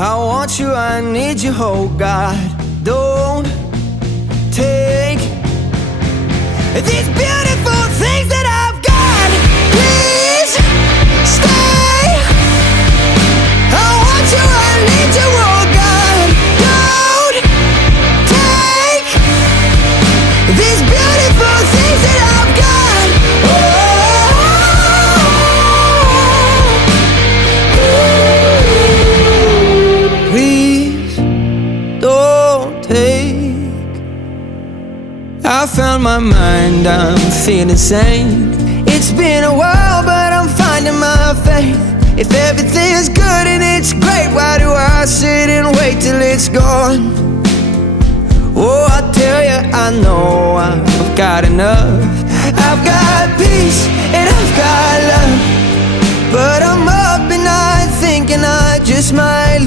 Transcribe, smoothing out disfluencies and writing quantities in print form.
I want you, I need you, oh God. Don't take these beautiful things that I've got. Please stay. I want you, I need you, oh God. Don't take these beautiful things that I've got. Please don't take. I found my mind, I'm feeling sane. It's been a while, but I'm finding my faith. If everything's good and it's great, why do I sit and wait till it's gone? Oh, I tell you, I know I've got enough. I've got peace and I've got love, but I'm up at night thinking I just might